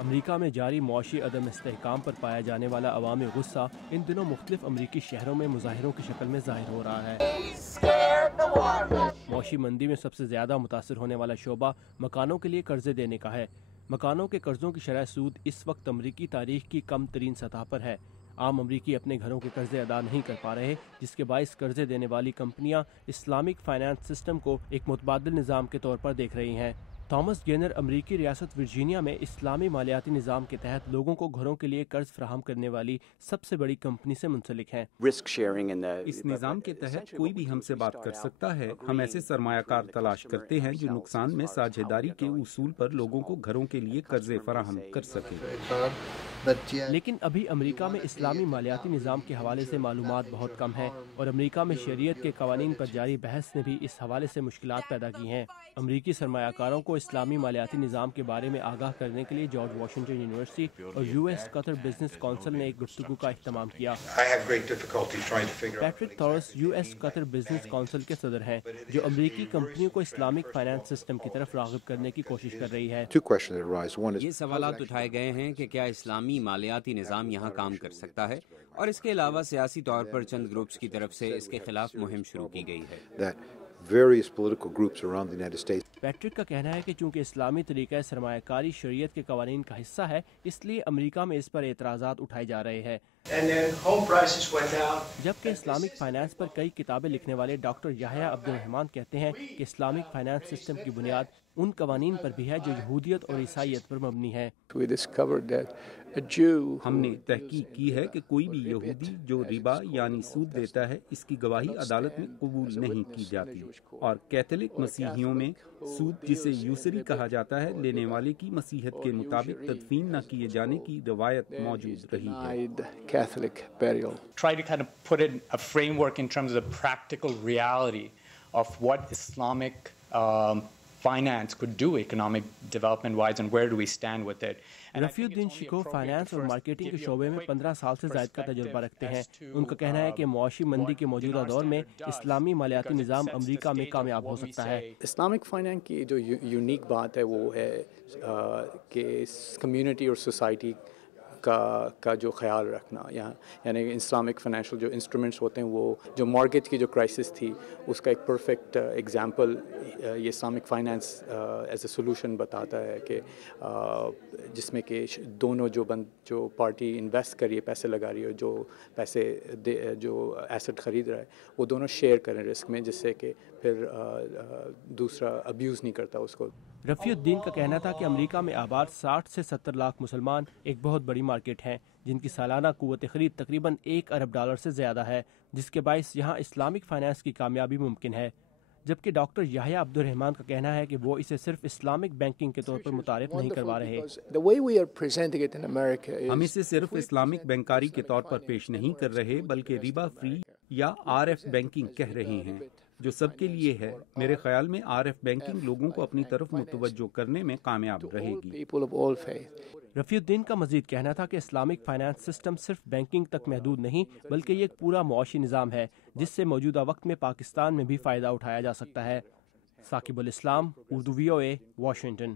امریکہ میں جاری معاشی عدم استحکام پر پایا جانے والا عوامی غصہ ان دنوں مختلف امریکی شہروں میں مظاہروں کی شکل میں ظاہر ہو رہا ہے۔ معاشی مندی میں سب سے زیادہ متاثر ہونے والا شعبہ مکانوں کے لیے قرضے دینے کا ہے۔ مکانوں کے قرضوں کی شرح سود اس وقت امریکی تاریخ کی کم ترین سطح پر ہے۔ عام امریکی اپنے گھروں کے قرضے ادا نہیں کر پا رہے، جس کے باعث قرضے دینے والی کمپنیاں اسلامک فائنانس سسٹم کو ایک متبادل نظام کے طور پر دیکھ رہی ہیں۔ تھامس گینر امریکی ریاست ورجینیا میں اسلامی مالیاتی نظام کے تحت لوگوں کو گھروں کے لیے قرض فراہم کرنے والی سب سے بڑی کمپنی سے منسلک ہیں۔ اس نظام کے تحت کوئی بھی ہم سے بات کر سکتا ہے۔ ہم ایسے سرمایہ کار تلاش کرتے ہیں جو نقصان میں ساجھیداری کے اصول پر لوگوں کو گھروں کے لیے قرضے فراہم کر سکیں۔ لیکن ابھی امریکہ میں اسلامی مالیاتی نظام کے حوالے سے معلومات بہت کم ہیں، اور امریکہ میں شریعت کے قوانین پر جاری بحث نے بھی اس حوالے سے مشکلات پیدا کی ہیں۔ امریکی سرمایہ کاروں کو اسلامی مالیاتی نظام کے بارے میں آگاہ کرنے کے لیے جارج واشنگٹن یونیورسٹی اور US قطر بزنس کونسل نے ایک گفتگو کا اہتمام کیا۔ پیٹرک تھورس US قطر بزنس کونسل کے صدر ہیں، جو امریکی کمپنیوں کو اسلامک فائنانس سسٹم کی طرف راغب کرنے کی کوشش کر رہی ہے۔ یہ سوالات اٹھائے گئے ہیں کہ کیا اسلامی مالیاتی نظام یہاں کام کر سکتا ہے، اور اس کے علاوہ سیاسی طور پر چند گروپس کی طرف سے اس کے خلاف مہم شروع کی گئی ہے۔ پیٹرک کا کہنا ہے کہ چونکہ اسلامی طریقہ سرمایہ کاری شریعت کے قوانین کا حصہ ہے، اس لیے امریکہ میں اس پر اعتراضات اٹھائے جا رہے ہیں۔ جبکہ اسلامک فائنانس پر کئی کتابیں لکھنے والے ڈاکٹر یحییٰ عبدالرحمان کہتے ہیں کہ اسلامک فائنانس سسٹم کی بنیاد ان قوانین پر بھی ہے جو یہودیت اور عیسائیت پر مبنی ہے۔ ہم نے تحقیق کی ہے کہ کوئی بھی یہودی جو ربا یعنی سود دیتا ہے، اس کی گواہی عدالت میں قبول نہیں کی جاتی، اور کیتھولک مسیحیوں میں سود جسے یوسری کہا جاتا ہے لینے والے کی مسیحیت کے مطابق تدفین نہ کیے جانے کی روایت موجود رہی ہے۔ Try to kind of put in a framework in terms of the practical reality of what Islamic finance could do economic development wise, and where do we stand with it. Rafi Uddin شکو finance اور marketing کے شعبے میں 15 سال سے زائد کا تجربہ رکھتے ہیں۔ ان کا کہنا ہے کہ معاشی مندی کے موجودہ دور میں اسلامی مالیاتی نظام امریکہ میں کامیاب ہو سکتا ہے۔ اسلامک فائنانس کی جو یونیک بات ہے وہ ہے کہ کمیونٹی اور سوسائٹی کا جو خیال رکھنا، یعنی اسلامک فائنینشیل جو انسٹرومنٹس ہوتے ہیں، وہ جو مارگیج کی جو کرائسس تھی اس کا ایک پرفیکٹ ایگزامپل یہ Islamic finance as a solution بتاتا ہے، کہ جس میں کہ دونوں جو پارٹی انویسٹ کر رہی ہے، پیسے لگا رہی ہے، جو پیسے جو ایسٹ خرید رہا ہے، وہ دونوں شیئر کریں رسک میں، جس سے کہ پھر دوسرا ابیوز نہیں کرتا اس کو۔ رفیع الدین کا کہنا تھا کہ امریکہ میں آباد 60 سے 70 لاکھ مسلمان ایک بہت بڑی مارکیٹ ہیں، جن کی سالانہ قوت خرید تقریباً $1 ارب سے زیادہ ہے، جس کے باعث یہاں اسلامک فائنانس کی کامیابی ممکن ہے۔ جبکہ ڈاکٹر یحییٰ عبدالرحمان کا کہنا ہے کہ وہ اسے صرف اسلامک بینکنگ کے طور پر متعارف نہیں کروا رہے۔ ہم اسے صرف اسلامک بینکاری کے طور پر پیش نہیں کر رہے، بلکہ ربا فری یا RF بینکنگ کہہ رہے ہیں، جو سب کے لیے ہے۔ میرے خیال میں RF بینکنگ لوگوں کو اپنی طرف متوجہ کرنے میں کامیاب رہے گی۔ رفیع الدین کا مزید کہنا تھا کہ اسلامک فائنانس سسٹم صرف بینکنگ تک محدود نہیں، بلکہ یہ ایک پورا معاشی نظام ہے جس سے موجودہ وقت میں پاکستان میں بھی فائدہ اٹھایا جا سکتا ہے۔ ثاقب الاسلام، اردو VOA، واشنگٹن۔